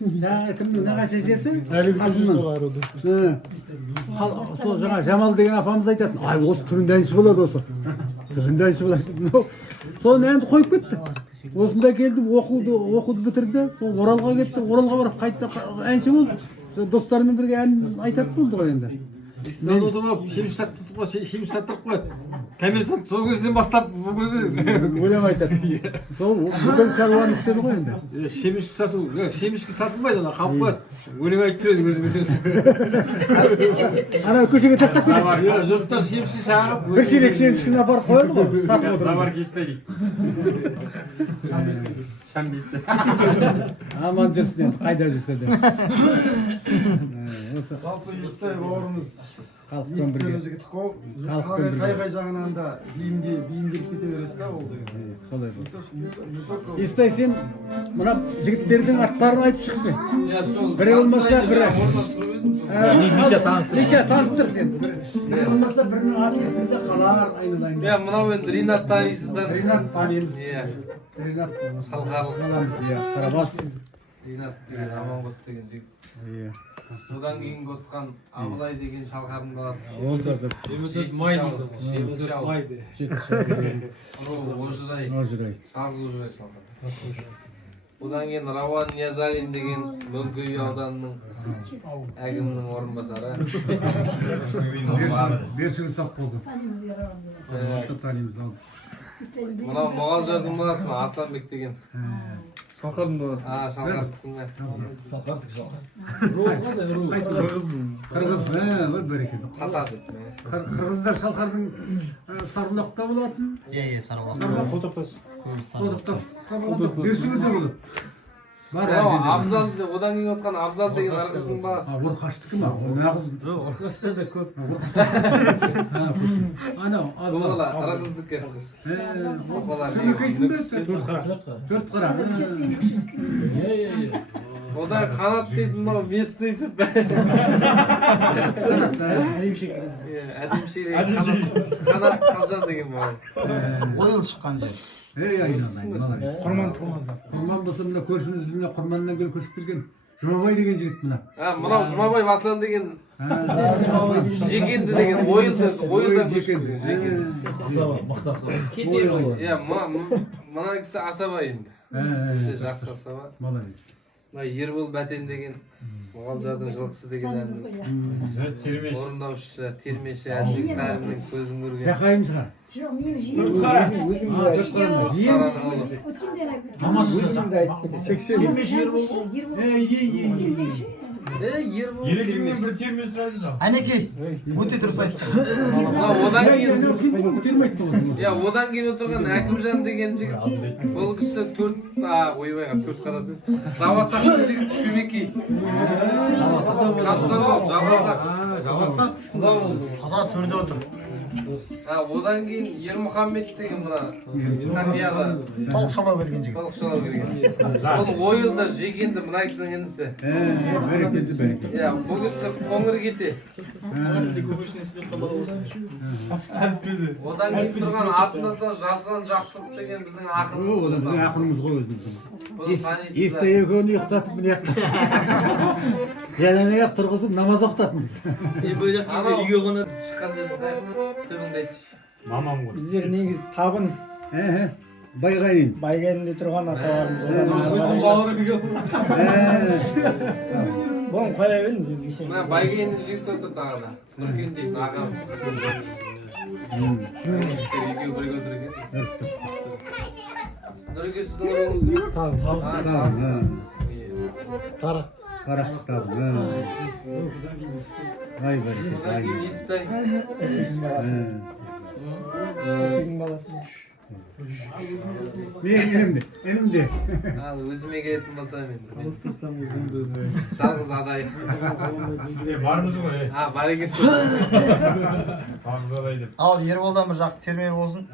Жаңа кімнің нағашы әжесі? Әлі күзі солар оды. Сол жаңа Жамал деген апамыз айтатын. Ай, осы түбінде әнші болады осы. Түбінде әнші болады. Соны әнді қойып кетті. Осында келді, оқуды бітірді. Сол Оралға кетті. Оралға барып қайтты әнші болды. Достарымен бірге ән айтады болды ғой енді. Мен отырып шеміш саттырып қойды. Коммерсант сол кезден бастап бұл кезде Өлең айтады. Сол бүкіл шаруаны істеді ғой енді. шеміш сату, шемішке сатылмайды, ана қалып қояды. Өлең айтып береді өзі өтесі. Ана көшеге тастап кетеді. Жұрттар шемішке шағып. Бір шелек шемішкені апарып қояды ғой. Сатып отырып. Заваркисте дейді. Шамбисте. Аман жүрсін енді, қайда жүрсе де. Осы Жалпы естай бауырымыз халықпен бірге. жігіт қой. Халықпен бірге. Қай жағынан да бейімделіп кете береді да ол деген. Солай болды. Естай сен мына жігіттердің аттарын айтып шықсың. Бірі болмаса бірі. Неше таныстыр сен. Бірі болмаса бірінің аты есімізде қалар айналайын. Я мынау енді Ринат танисыздар. Ринат танимыз. Иә. Ринат Шалқарлық. қаламыз, иә. Қарабас. Ринат деген Аманғос деген жігіт. Иә. Одан кейінгі отқан Абылай деген Шалқардың баласы. Ол да бір. Май дейсің. Май де. Ожырай. Ожырай. Жалғыз Ожырай Шалқар. Одан кейін Рауан Ниязалин деген Мөңкей ауданының әкімінің орынбасары. Бершіл Саққозы. Танимыз алдық. Мынау Мұғалжардың баласы ма? Асланбек деген. Шалқардың баласы. Шалқардіксің бе? Қырғыз, бір бәрекелді. Қата деп. Қырғыздар Шалқардың Сарбұлақта болатын. Сарбұлақ. Қотыртас. Қодықтас. Сарбұлақта. Бершігінде болады. Бар әр Мынау жерде. Абзал, одан кейін отқан Абзал деген Ырғыздың баласы. Орқаштікі ма? Ол нағыз. Орқашта да көп. Анау, Бұл Абзал. Ырғыздікі. Сөмекейсің бе? Төрт қара. Төрт қара. Одан қанат дейді мынау местный деп. Әдемшек қанат қалжан деген бала. Ойыл шыққан жер. Айналайын. Құрман болса мына көршіміз мына Құрманнан келіп көшіп келген. Жұмабай деген жігіт мына. Мынау Жұмабай Басан деген Жекенді деген ойылдан көшіп келген. Иә, мына кісі Асаба енді. Жақсы Асаба. Молодец. Мына Ербол Бәтен деген Мұғалжардың жылқысы деген әннің орындаушы, термеші, әншік сәрімнің көзін көрген. Жақайым шығар. Жоқ, мен жиен. Төрт қара. Жиен. Өткенде айтып кетесің. 80. Ербол. Ерекеңмен бір терме сұрайды жау. Әнекей, өте дұрыс айтты. Одан кейін Көтермейді болсын. одан кейін отырған Әкімжан деген жігіт. Бұл кісі ойбайға төрт қарасыз. Жабасақтың жігіт Шөмекей. Қапсабау, Жабасақ. Құда төрде отыр. Одан кейін Ермұхаммед деген мына Тақияға Толықшалау келген жігіт. толықшалау келген. Ол ойылда жегенді мына кісінің інісі. Бәрекелді бәрекелді. Иә, бұл кісі қоңыр кете. Одан кейін тұрған атында Жасан Жақсылық деген біздің ақынымыз. Біздің ақынымыз ғой өзіміздің. Бұны танисыздар. Естай екеуін ұйықтатып міне жалаңаяқ тұрғызып намаз оқытатынбыз. Үйге қонады. Шыққан жерде түбіңді айтшы. Мамам ғой. Біздер негізі табын Байғайын. байгенінде тұрған аталарымыз. Өзім бауырым жоқ. Бұны қоя беріңіз кеше. Мына байгенді жігіт отыр тағы да. Нұркен дейтін ағамыз. Екеуі бірге отыр екен. Нұркен сіздің ұлыңыз кім? Қара. Қарақ табын. Ай бәрекелді. Одан кейін Естай. Көшегің баласы. Мен енімде. Өзіме келетін болса мен. Алыстырсам өзімді өзі. Жалғыз адай. Бармыз ғой. Бар екенсің. Бағзадай деп. Ал Ерболдан бір жақсы терме болсын.